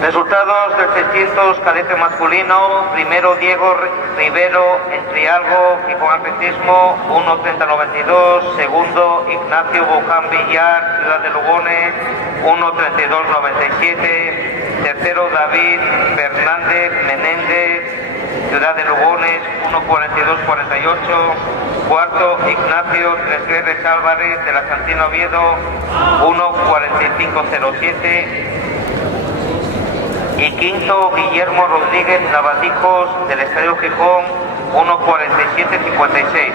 Resultados del 600 cadete masculino: primero Diego Rivero en trialgo y con atletismo 1:30:92, segundo Ignacio Boján Villar, Ciudad de Lugones 1:32:97, tercero David Fernández Menéndez, Ciudad de Lugones 1:42:48, cuarto Ignacio Tresguerres Álvarez de la Santina Oviedo 1:45:07 y quinto Guillermo Rodríguez Navadijos del Estadio Gijón 1:47:56.